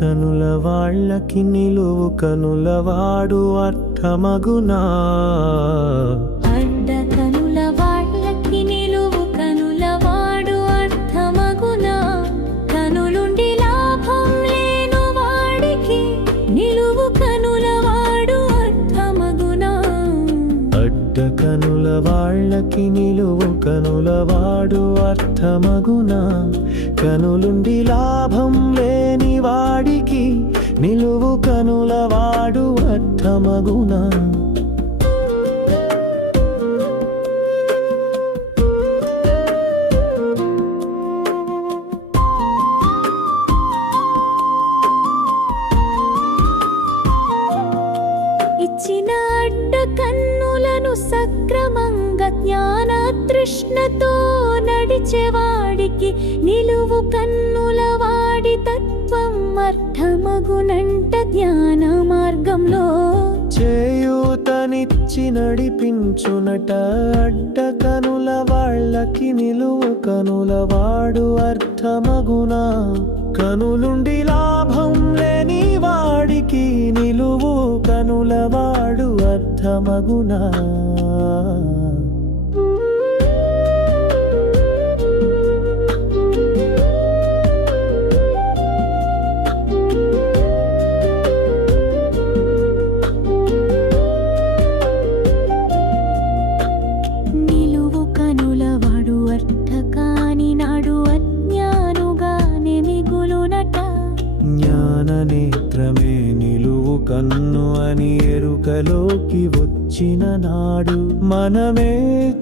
కనుల వాళ్ళకి నిలువు కనుల వాడు అర్థమగునా? అడ్డ కనుల వాళ్ళకి నిలువు కనుల వాడు అర్థమగునా? కనులుండి లాభం లేని వాడికి నిలువు కనుల వాడు అర్థమగునా? జ్ఞాన తృష్ణతో నడిచేవాడికి నిలువు కన్నుల వాడి తత్వం అర్థమగునంట జ్ఞాన మార్గంలో చేయూతనిచ్చి నడిపించునట అడ్డ కనుల వాళ్ళకి నిలువు కనుల వాడు అర్థమగునా? కనులుండి లాభం లేని వాడికి నిలువు కనుల వాడు అర్థమగునా? అర్థకాని నాడు అజ్ఞానుగానే మిగులునట జ్ఞాన నేత్రమే నిలువు కన్ను అని ఎరుకలోకి వచ్చిన నాడు మనమే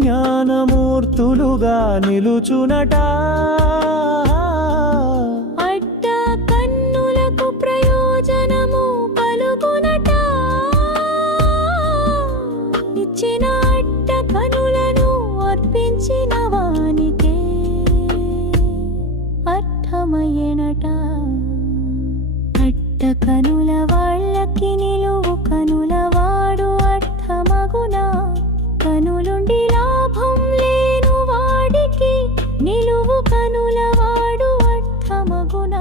జ్ఞానమూర్తులుగా నిలుచునట. కనుల వాళ్ళకి నిలువు కనుల వాడు అర్థమగునా. కనులుండి లాభం లేను వాడికి నిలువు కనుల వాడు అర్థమగునా.